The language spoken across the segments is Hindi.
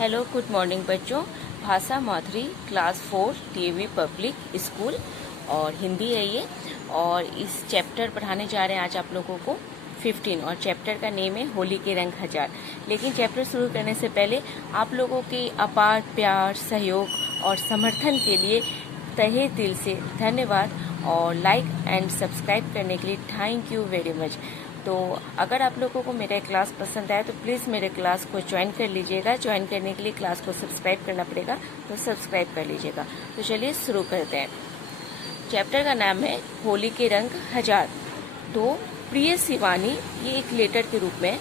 हेलो गुड मॉर्निंग बच्चों। भाषा माधुरी क्लास 4 टीवी पब्लिक स्कूल और हिंदी है ये। और इस चैप्टर पढ़ाने जा रहे हैं आज आप लोगों को 15 और चैप्टर का नेम है होली के रंग हजार। लेकिन चैप्टर शुरू करने से पहले आप लोगों के अपार प्यार, सहयोग और समर्थन के लिए तहे दिल से धन्यवाद और लाइक एंड सब्सक्राइब करने के लिए थैंक यू वेरी मच। तो अगर आप लोगों को मेरा क्लास पसंद आए तो प्लीज़ मेरे क्लास को ज्वाइन कर लीजिएगा। ज्वाइन करने के लिए क्लास को सब्सक्राइब करना पड़ेगा, तो सब्सक्राइब कर लीजिएगा। तो चलिए शुरू करते हैं। चैप्टर का नाम है होली के रंग हजार। तो प्रिय शिवानी, ये एक लेटर के रूप में,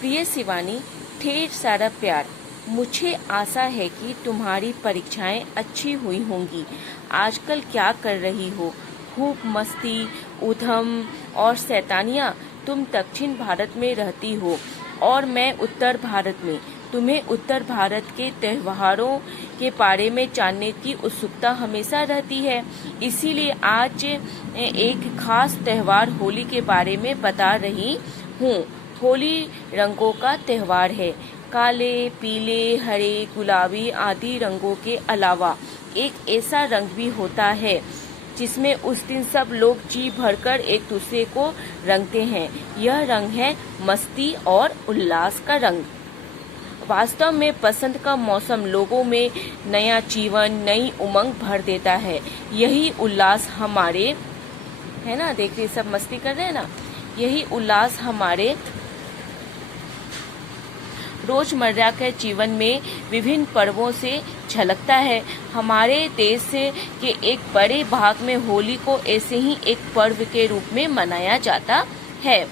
प्रिय शिवानी ढेर सारा प्यार। मुझे आशा है कि तुम्हारी परीक्षाएं अच्छी हुई होंगी। आजकल क्या कर रही हो? खूब मस्ती, उधम और शैतानियाँ। तुम दक्षिण भारत में रहती हो और मैं उत्तर भारत में। तुम्हें उत्तर भारत के त्योहारों के बारे में जानने की उत्सुकता हमेशा रहती है, इसीलिए आज एक खास त्योहार होली के बारे में बता रही हूँ। होली रंगों का त्योहार है। काले, पीले, हरे, गुलाबी आदि रंगों के अलावा एक ऐसा रंग भी होता है जिसमें उस दिन सब लोग जी भरकर एक दूसरे को रंगते हैं। यह रंग है मस्ती और उल्लास का रंग। वास्तव में बसंत का मौसम लोगों में नया जीवन, नई उमंग भर देता है। यही उल्लास हमारे, है ना, देखिए सब मस्ती कर रहे हैं ना, यही उल्लास हमारे रोजमर्रा के जीवन में विभिन्न पर्वों से झलकता है। हमारे देश के एक बड़े भाग में होली को ऐसे ही एक पर्व के रूप में मनाया जाता है।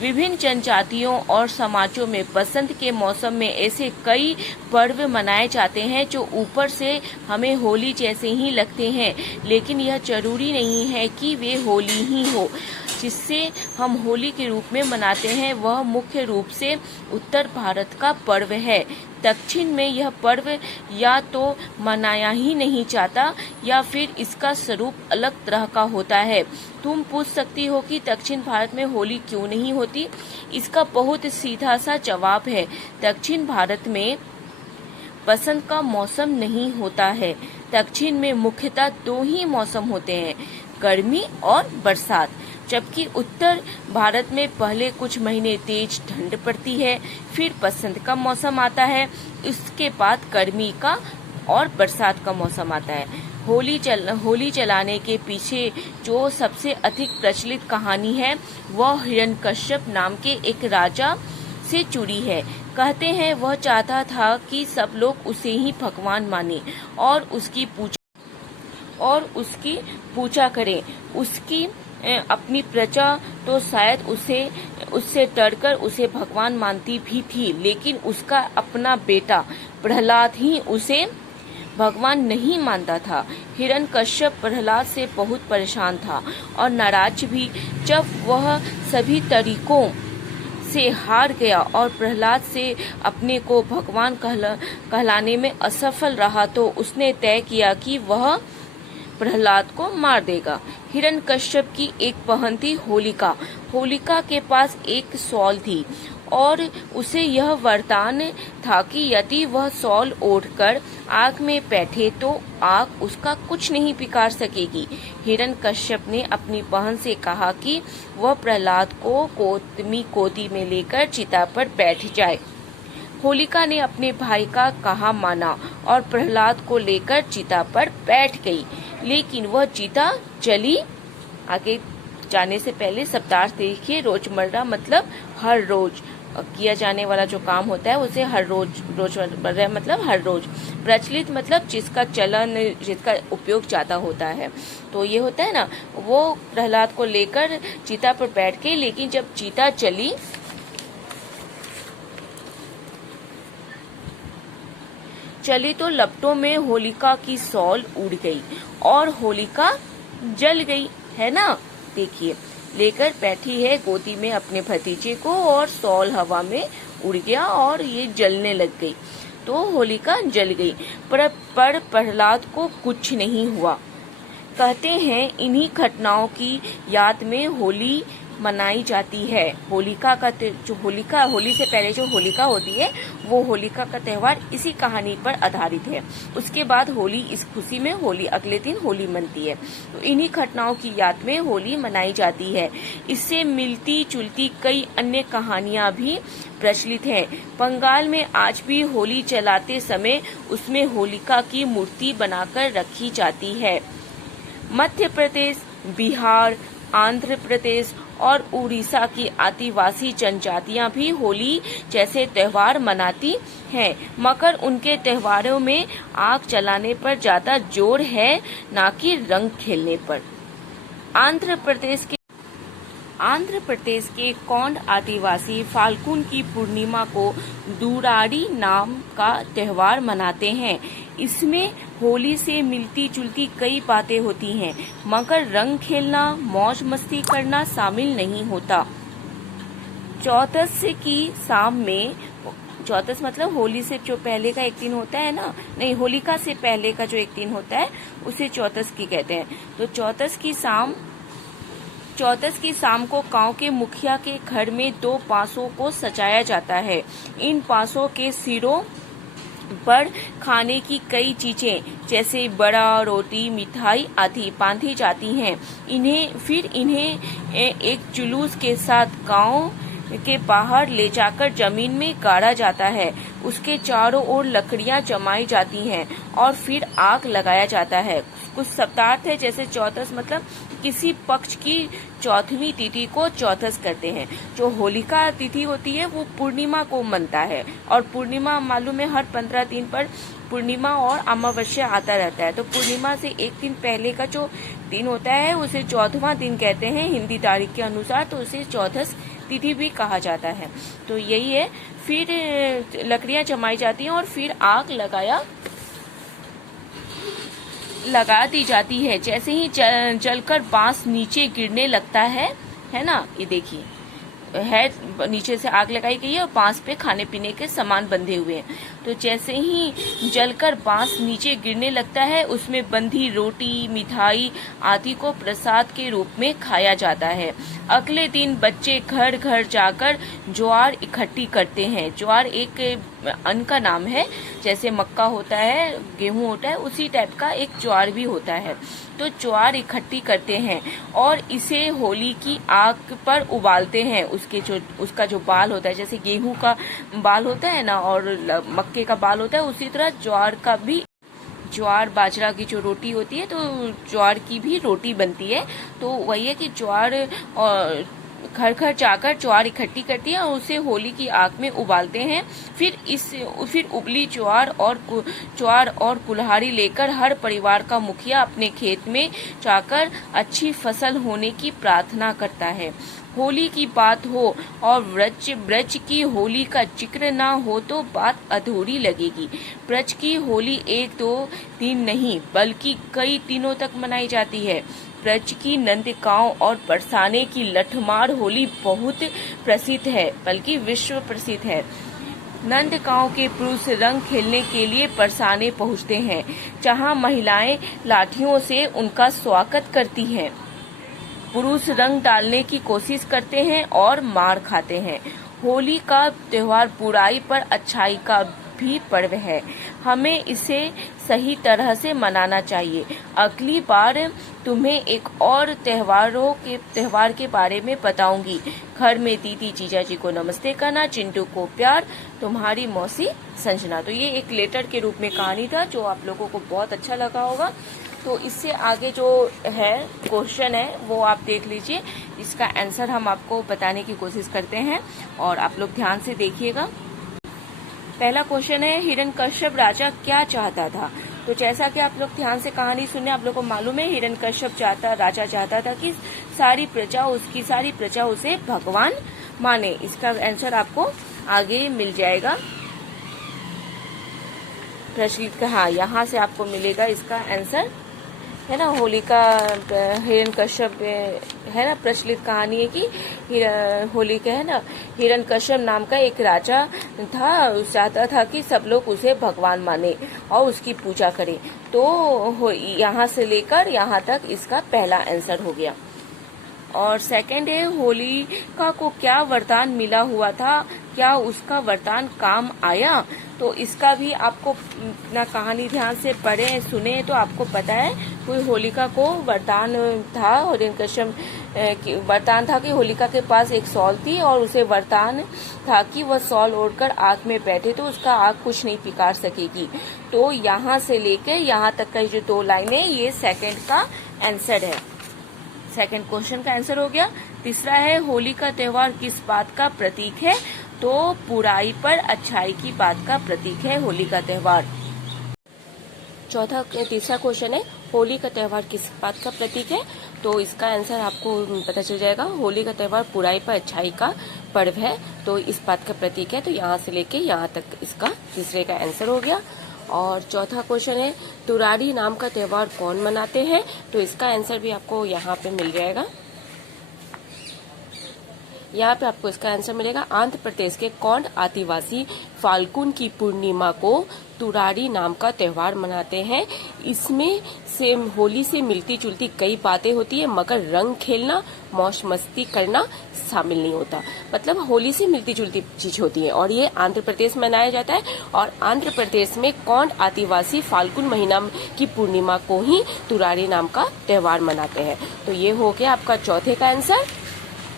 विभिन्न जनजातियों और समाजों में बसंत के मौसम में ऐसे कई पर्व मनाए जाते हैं जो ऊपर से हमें होली जैसे ही लगते हैं, लेकिन यह जरूरी नहीं है कि वे होली ही हो। जिससे हम होली के रूप में मनाते हैं वह मुख्य रूप से उत्तर भारत का पर्व है। दक्षिण में यह पर्व या तो मनाया ही नहीं जाता या फिर इसका स्वरूप अलग तरह का होता है। तुम पूछ सकती हो कि दक्षिण भारत में होली क्यों नहीं होती? इसका बहुत सीधा सा जवाब है। दक्षिण भारत में बसंत का मौसम नहीं होता है। दक्षिण में मुख्यतः दो ही मौसम होते हैं, गर्मी और बरसात। जबकि उत्तर भारत में पहले कुछ महीने तेज ठंड पड़ती है, फिर बसंत का मौसम आता है, इसके बाद गर्मी का और बरसात का मौसम आता है। होली जलाने के पीछे जो सबसे अधिक प्रचलित कहानी है वह हिरण्यकश्यप नाम के एक राजा से जुड़ी है। कहते हैं वह चाहता था कि सब लोग उसे ही भगवान माने और उसकी पूजा करें। उसकी अपनी प्रजा तो शायद उससे डरकर उसे भगवान मानती भी थी, लेकिन उसका अपना बेटा प्रहलाद ही उसे भगवान नहीं मानता था। हिरण्यकश्यप प्रहलाद से बहुत परेशान था और नाराज भी। जब वह सभी तरीकों से हार गया और प्रहलाद से अपने को भगवान कहलाने में असफल रहा, तो उसने तय किया कि वह प्रहलाद को मार देगा। हिरण्यकश्यप की एक बहन थी होलिका। होलिका के पास एक शॉल थी और उसे यह वरदान था कि यदि वह शॉल ओढ़कर आग में बैठे तो आग उसका कुछ नहीं बिगाड़ सकेगी। हिरण्यकश्यप ने अपनी बहन से कहा कि वह प्रहलाद को गोदी में लेकर चिता पर बैठ जाए। होलिका ने अपने भाई का कहा माना और प्रहलाद को लेकर चिता पर बैठ गई, लेकिन वह चिता जली। आगे जाने से पहले शब्दार्थ देखिए। रोजमर्रा मतलब हर रोज किया जाने वाला जो काम होता है उसे हर रोज, रोजमर्रा मतलब हर रोज। प्रचलित मतलब जिसका चलन, जिसका उपयोग ज्यादा होता है। तो ये होता है ना, वो प्रहलाद को लेकर चिता पर बैठ गई, लेकिन जब चिता चली तो लपटों में होलिका की शॉल उड़ गई और होलिका जल गई, है ना। देखिए, लेकर बैठी है गोदी में अपने भतीजे को और शॉल हवा में उड़ गया और ये जलने लग गई, तो होलिका जल गई। पर प्रहलाद को कुछ नहीं हुआ। कहते हैं इन्हीं घटनाओं की याद में होली मनाई जाती है। होलिका का जो होली से पहले जो होलिका होती है वो होलिका का त्यौहार इसी कहानी पर आधारित है। उसके बाद होली, इस खुशी में होली अगले दिन होली मनती है। तो इन्हीं घटनाओं की याद में होली मनाई जाती है। इससे मिलती जुलती कई अन्य कहानियां भी प्रचलित हैं। बंगाल में आज भी होली जलाते समय उसमें होलिका की मूर्ति बनाकर रखी जाती है। मध्य प्रदेश, बिहार, आंध्र प्रदेश और उड़ीसा की आदिवासी जनजातियां भी होली जैसे त्योहार मनाती हैं, मगर उनके त्योहारों में आग जलाने पर ज्यादा जोर है, ना कि रंग खेलने पर। आंध्र प्रदेश के कोंड आदिवासी फाल्गुन की पूर्णिमा को दुराड़ी नाम का त्योहार मनाते हैं। इसमें होली से मिलती जुलती कई बातें होती हैं, मगर रंग खेलना, मौज मस्ती करना शामिल नहीं होता। चौदस की शाम में, चौदस मतलब होली से जो पहले का एक दिन होता है ना, नहीं, होलिका से पहले का जो एक दिन होता है उसे चौदस की कहते हैं। तो चौदस की शाम को गांव के मुखिया के घर में 2 बांसों को सजाया जाता है। इन बांसों के सिरों पर खाने की कई चीजें जैसे बड़ा, रोटी, मिठाई आदि बांधी जाती हैं। इन्हें एक जुलूस के साथ गांव के बाहर ले जाकर जमीन में गाड़ा जाता है। उसके चारों ओर लकड़ियां जमाई जाती हैं और फिर आग लगाया जाता है। कुछ शब्दार्थ है, जैसे चौदस मतलब किसी पक्ष की चौथवी तिथि को चौदस करते हैं। जो होलिका तिथि होती है वो पूर्णिमा को मनता है, और पूर्णिमा मालूम है हर 15 दिन पर पूर्णिमा और अमावस्या आता रहता है। तो पूर्णिमा से एक दिन पहले का जो दिन होता है उसे 14वां दिन कहते हैं हिंदी तारीख के अनुसार, तो उसे चौदस तिथि भी कहा जाता है। तो यही है, फिर लकड़ियां जमाई जाती हैं और फिर आग लगा दी जाती है। जैसे ही जलकर बांस नीचे गिरने लगता है ना, ये देखिए है, नीचे से आग लगाई गई है और बांस पे खाने पीने के सामान बंधे हुए हैं। तो जैसे ही जलकर बांस नीचे गिरने लगता है उसमें बंधी रोटी, मिठाई आदि को प्रसाद के रूप में खाया जाता है। अगले दिन बच्चे घर घर जाकर ज्वार इकट्ठी करते हैं। ज्वार एक अन्न का नाम है, जैसे मक्का होता है, गेहूं होता है, उसी टाइप का एक ज्वार भी होता है। तो ज्वार इकट्ठी करते हैं और इसे होली की आग पर उबालते हैं। उसका जो बाल होता है, जैसे गेहूं का बाल होता है ना और मक्के का बाल होता है, उसी तरह ज्वार का भी, ज्वार बाजरा की जो रोटी होती है तो ज्वार की भी रोटी बनती है। तो वही है कि ज्वार और घर घर जाकर ज्वार इकट्ठी करती है और उसे होली की आग में उबालते हैं। फिर उबली ज्वार और कुल्हाड़ी लेकर हर परिवार का मुखिया अपने खेत में जाकर अच्छी फसल होने की प्रार्थना करता है। होली की बात हो और ब्रज की होली का जिक्र ना हो तो बात अधूरी लगेगी। ब्रज की होली 1-2 दिन नहीं बल्कि कई दिनों तक मनाई जाती है। ब्रज की नंदगांव और बरसाने की लठमार होली बहुत प्रसिद्ध है, बल्कि विश्व प्रसिद्ध है। नंदगांव के पुरुष रंग खेलने के लिए बरसाने पहुंचते हैं, जहां महिलाएं लाठियों से उनका स्वागत करती हैं। पुरुष रंग डालने की कोशिश करते हैं और मार खाते हैं। होली का त्योहार बुराई पर अच्छाई का भी पर्व है। हमें इसे सही तरह से मनाना चाहिए। अगली बार तुम्हें एक और त्योहार के बारे में बताऊंगी। घर में दीदी जीजा जी को नमस्ते करना, चिंटू को प्यार, तुम्हारी मौसी संजना। तो ये एक लेटर के रूप में कहानी था जो आप लोगों को बहुत अच्छा लगा होगा। तो इससे आगे जो है क्वेश्चन है वो आप देख लीजिए, इसका आंसर हम आपको बताने की कोशिश करते हैं और आप लोग ध्यान से देखिएगा। पहला क्वेश्चन है, हिरण्यकश्यप राजा क्या चाहता था? तो जैसा कि आप लोग ध्यान से कहानी सुने, आप लोग को मालूम है हिरण्यकश्यप राजा चाहता था कि उसकी सारी प्रजा उसे भगवान माने। इसका आंसर आपको आगे मिल जाएगा। प्रचलित हाँ, यहाँ से आपको मिलेगा इसका आंसर, है ना। होलिका हिरण्यकश्यप है ना, प्रचलित कहानी है कि होलिका है ना, हिरण्यकश्यप नाम का एक राजा था, चाहता था कि सब लोग उसे भगवान माने और उसकी पूजा करें। तो यहाँ से लेकर यहाँ तक इसका पहला आंसर हो गया। और सेकंड है होलिका को क्या वरदान मिला हुआ था, क्या उसका वरदान काम आया। तो इसका भी आपको ना कहानी ध्यान से पढ़े सुने तो आपको पता है कोई होलिका को वरदान था, हिरण्यकश्यप वरदान था कि होलिका के पास एक शॉल थी और उसे वरदान था कि वह शॉल ओढ़कर आग में बैठे तो उसका आग कुछ नहीं पिकार सकेगी। तो यहाँ से लेकर यहाँ तक का जो 2 लाइनें ये सेकंड का आंसर है, सेकंड क्वेश्चन का आंसर हो गया। तीसरा है होली का त्योहार किस बात का प्रतीक है, तो बुराई पर अच्छाई की बात का प्रतीक है होली का त्योहार। तीसरा क्वेश्चन है होली का त्योहार किस बात का प्रतीक है, तो इसका आंसर आपको पता चल जाएगा। होली का त्योहार बुराई पर अच्छाई का पर्व है, तो इस बात का प्रतीक है। तो यहाँ से लेके यहाँ तक इसका तीसरे का आंसर हो गया। और चौथा क्वेश्चन है तुराड़ी नाम का त्योहार कौन मनाते हैं, तो इसका आंसर भी आपको यहाँ पे मिल जाएगा। यहाँ पे आपको इसका आंसर मिलेगा। आंध्र प्रदेश के कौंड आदिवासी फाल्गुन की पूर्णिमा को तुराड़ी नाम का त्योहार मनाते हैं। इसमें से होली से मिलती जुलती कई बातें होती है, मगर रंग खेलना मौज मस्ती करना शामिल नहीं होता। मतलब होली से मिलती जुलती चीज होती है और ये आंध्र प्रदेश में मनाया जाता है। और आंध्र प्रदेश में कौंड आदिवासी फाल्गुन महीना की पूर्णिमा को ही तुराड़ी नाम का त्योहार मनाते हैं। तो ये हो गया आपका चौथे का आंसर।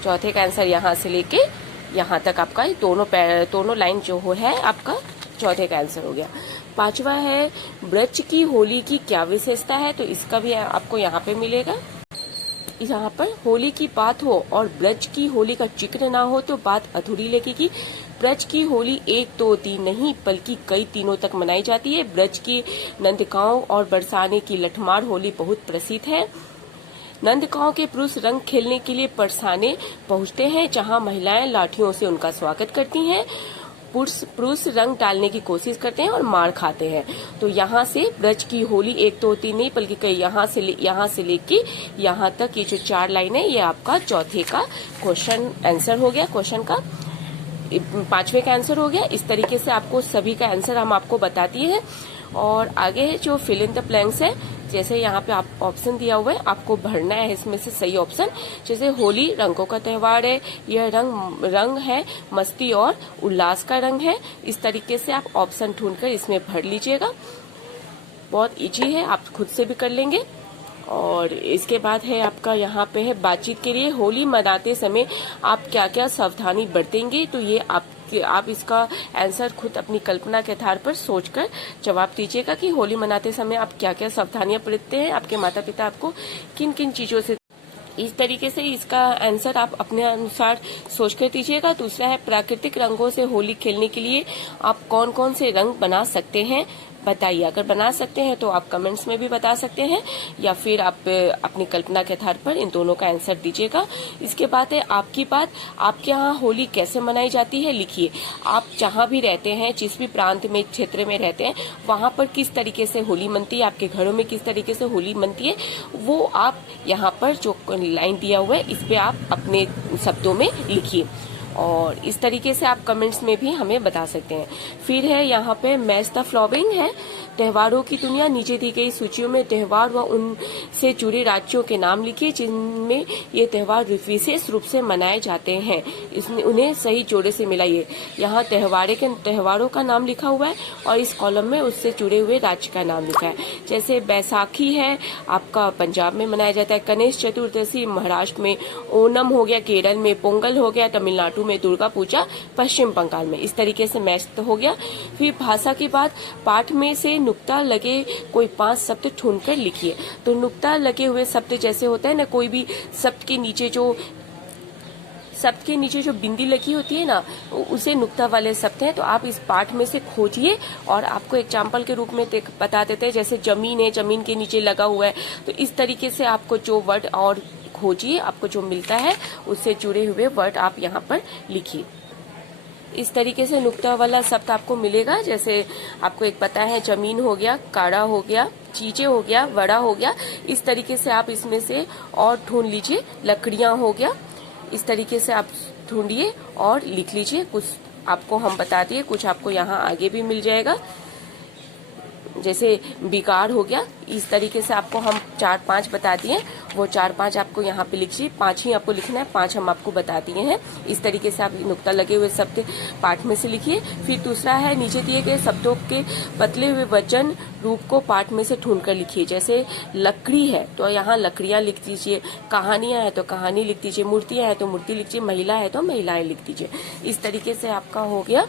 चौथे का आंसर यहाँ से लेके यहाँ तक आपका दोनों लाइन जो है आपका चौथे का आंसर हो गया। पांचवा है ब्रज की होली की क्या विशेषता है, तो इसका भी आपको यहाँ पे मिलेगा। यहाँ पर होली की बात हो और ब्रज की होली का जिक्र ना हो तो बात अधूरी लगेगी। ब्रज की होली 1 2 3 नहीं बल्कि कई दिनों तक मनाई जाती है। ब्रज की नंदगांव और बरसाने की लठमार होली बहुत प्रसिद्ध है। नंदगांव के पुरुष रंग खेलने के लिए बरसाने पहुंचते हैं, जहां महिलाएं लाठियों से उनका स्वागत करती हैं। पुरुष रंग डालने की कोशिश करते हैं और मार खाते हैं। तो यहाँ से ब्रज की होली 1 2 3 नहीं बल्कि कई यहाँ से लेके यहाँ तक ये जो 4 लाइन है ये आपका चौथे का क्वेश्चन आंसर हो गया। क्वेश्चन का 5वें का आंसर हो गया। इस तरीके से आपको सभी का आंसर हम आपको बताती है। और आगे जो फिल इन द ब्लैंक्स है, जैसे यहाँ पे आप ऑप्शन दिया हुआ है आपको भरना है इसमें से सही ऑप्शन। जैसे होली रंगों का त्योहार है, यह रंग है मस्ती और उल्लास का रंग है। इस तरीके से आप ऑप्शन ढूंढकर इसमें भर लीजिएगा। बहुत इजी है, आप खुद से भी कर लेंगे। और इसके बाद है आपका यहाँ पे है बातचीत के लिए होली मनाते समय आप क्या क्या सावधानी बरतेंगे, तो ये आप इसका आंसर खुद अपनी कल्पना के आधार पर सोचकर जवाब दीजिएगा कि होली मनाते समय आप क्या क्या सावधानियां बरतते हैं, आपके माता पिता आपको किन किन चीजों से। इस तरीके से इसका आंसर आप अपने अनुसार सोचकर दीजिएगा। दूसरा है प्राकृतिक रंगों से होली खेलने के लिए आप कौन कौन से रंग बना सकते हैं, बताइए। अगर बना सकते हैं तो आप कमेंट्स में भी बता सकते हैं या फिर आप अपनी कल्पना के आधार पर इन दोनों का आंसर दीजिएगा। इसके बाद है आपकी बात, आपके यहाँ होली कैसे मनाई जाती है लिखिए। आप जहाँ भी रहते हैं, जिस भी प्रांत में क्षेत्र में रहते हैं, वहाँ पर किस तरीके से होली मनती है, आपके घरों में किस तरीके से होली मनती है, वो आप यहाँ पर जो लाइन दिया हुआ है इस पे आप अपने शब्दों में लिखिए। और इस तरीके से आप कमेंट्स में भी हमें बता सकते हैं। फिर है यहाँ पे मैच द फॉलोइंग है त्योहारों की दुनिया। नीचे दी गई सूचियों में त्योहार व उनसे जुड़े राज्यों के नाम लिखिए जिनमें ये त्योहार विशेष रूप से मनाए जाते हैं। इसमें उन्हें सही जोड़े से मिलाइए। यहाँ त्योहारों का नाम लिखा हुआ है और इस कॉलम में उससे जुड़े हुए राज्य का नाम लिखा है। जैसे बैसाखी है आपका पंजाब में मनाया जाता है, गणेश चतुर्दशी महाराष्ट्र में, ओणम हो गया केरल में, पोंगल हो गया तमिलनाडु में, दुर्गा पूजा पश्चिम बंगाल में। इस तरीके से मैच तो हो गया। फिर भाषा की बात, पाठ में से नुक्ता लगे कोई 5 शब्द ढूंढकर लिखिए। तो नुक्ता लगे हुए शब्द जैसे होता है ना, कोई भी शब्द के नीचे जो बिंदी लगी होती है ना, उसे नुक्ता वाले शब्द हैं। तो आप इस पाठ में से खोजिए और आपको एग्जाम्पल के रूप में बता देते हैं। जैसे जमीन है, जमीन के नीचे लगा हुआ है। तो इस तरीके से आपको जो वर्ड और खोजिए, आपको जो मिलता है उससे जुड़े हुए वर्ड आप यहाँ पर लिखिए। इस तरीके से नुक्ता वाला शब्द आपको मिलेगा। जैसे आपको एक पता है जमीन हो गया, काड़ा हो गया, चीजें हो गया, वड़ा हो गया। इस तरीके से आप इसमें से और ढूंढ लीजिए। लकड़ियां हो गया, इस तरीके से आप ढूंढिए और लिख लीजिए। कुछ आपको हम बता दिए, कुछ आपको यहाँ आगे भी मिल जाएगा। जैसे विकार हो गया, इस तरीके से आपको हम 4-5 बता दिए, वो 4-5 आपको यहाँ पे लिखिए, 5 ही आपको लिखना है, 5 हम आपको बता दिए हैं। इस तरीके से आप नुक्ता लगे हुए शब्द पाठ में से लिखिए। फिर दूसरा है, नीचे दिए गए शब्दों के बदले हुए वचन रूप को पाठ में से ढूंढ कर लिखिए। जैसे लकड़ी है तो यहाँ लकड़ियां लिख दीजिए, कहानियां है तो कहानी लिख दीजिए, मूर्तियां है तो मूर्ति लिख दीजिए, महिला है तो महिलाएं लिख दीजिए। इस तरीके से आपका हो गया।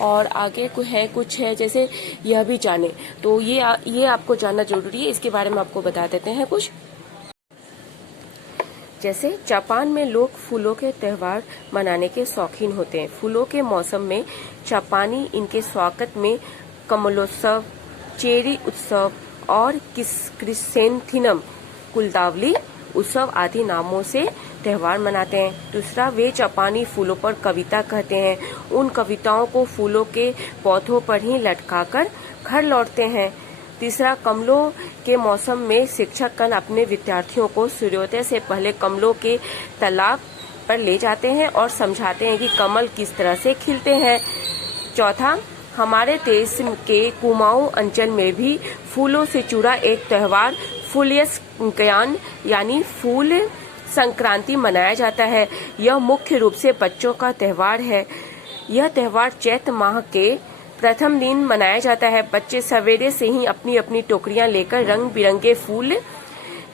और आगे कुछ है जैसे यह भी जाने, तो ये आपको जानना जरूरी है, इसके बारे में आपको बता देते हैं कुछ। जैसे जापान में लोग फूलों के त्योहार मनाने के शौकीन होते हैं। फूलों के मौसम में जापानी इनके स्वागत में कमलोत्सव, चेरी उत्सव और क्रिसेंथिनम, गुलदावली उत्सव आदि नामों से त्योहार मनाते हैं। दूसरा, वे जापानी फूलों पर कविता कहते हैं। उन कविताओं को फूलों के पौधों पर ही लटकाकर घर लौटते हैं। तीसरा, कमलों के मौसम में शिक्षकगण अपने विद्यार्थियों को सूर्योदय से पहले कमलों के तालाब पर ले जाते हैं और समझाते हैं कि कमल किस तरह से खिलते हैं। चौथा, हमारे देश के कुमाऊं अंचल में भी फूलों से जुड़ा एक त्योहार फूल्यस्कयान यानी फूल संक्रांति मनाया जाता है। यह मुख्य रूप से बच्चों का त्योहार है। यह त्योहार चैत्र माह के प्रथम दिन मनाया जाता है। बच्चे सवेरे से ही अपनी अपनी टोकरियां लेकर रंग बिरंगे फूल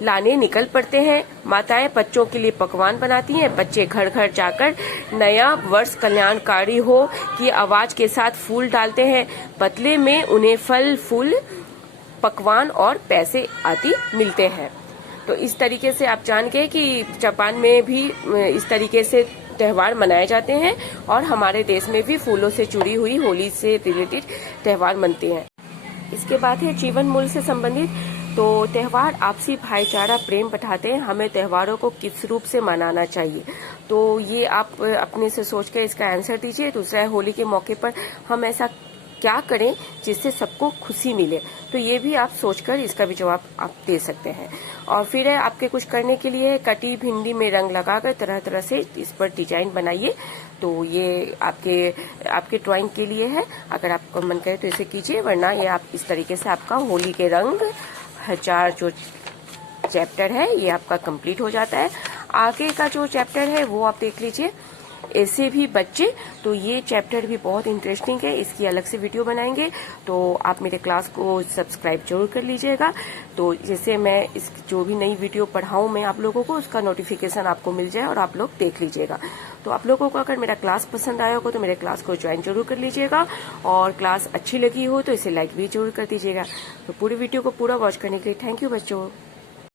लाने निकल पड़ते हैं। माताएं बच्चों के लिए पकवान बनाती हैं। बच्चे घर घर जाकर नया वर्ष कल्याणकारी हो की आवाज के साथ फूल डालते हैं। बदले में उन्हें फल, फूल, पकवान और पैसे आदि मिलते हैं। तो इस तरीके से आप जान गए कि जापान में भी इस तरीके से त्योहार मनाए जाते हैं और हमारे देश में भी फूलों से जुड़ी हुई होली से रिलेटेड त्योहार मनते हैं। इसके बाद है जीवन मूल्य से संबंधित। तो त्योहार आपसी भाईचारा, प्रेम बढ़ाते हैं। हमें त्योहारों को किस रूप से मनाना चाहिए, तो ये आप अपने से सोच कर इसका आंसर दीजिए। दूसरा है, होली के मौके पर हम ऐसा क्या करें जिससे सबको खुशी मिले, तो ये भी आप सोचकर इसका भी जवाब आप दे सकते हैं। और फिर है, आपके कुछ करने के लिए कटी भिंडी में रंग लगाकर तरह तरह से इस पर डिजाइन बनाइए। तो ये आपके ड्राइंग के लिए है। अगर आपको मन करे तो इसे कीजिए, वरना ये आप इस तरीके से आपका होली के रंग 1000 जो चैप्टर है ये आपका कंप्लीट हो जाता है। आगे का जो चैप्टर है वो आप देख लीजिए, ऐसे भी बच्चे। तो ये चैप्टर भी बहुत इंटरेस्टिंग है, इसकी अलग से वीडियो बनाएंगे, तो आप मेरे क्लास को सब्सक्राइब जरूर कर लीजिएगा। तो जैसे मैं इस जो भी नई वीडियो पढ़ाऊं मैं आप लोगों को, उसका नोटिफिकेशन आपको मिल जाए और आप लोग देख लीजिएगा। तो आप लोगों को अगर मेरा क्लास पसंद आया हो तो मेरे क्लास को ज्वाइन जरूर कर लीजिएगा, और क्लास अच्छी लगी हो तो इसे लाइक भी जरूर कर दीजिएगा। तो पूरी वीडियो को पूरा वॉच करने के लिए थैंक यू बच्चों।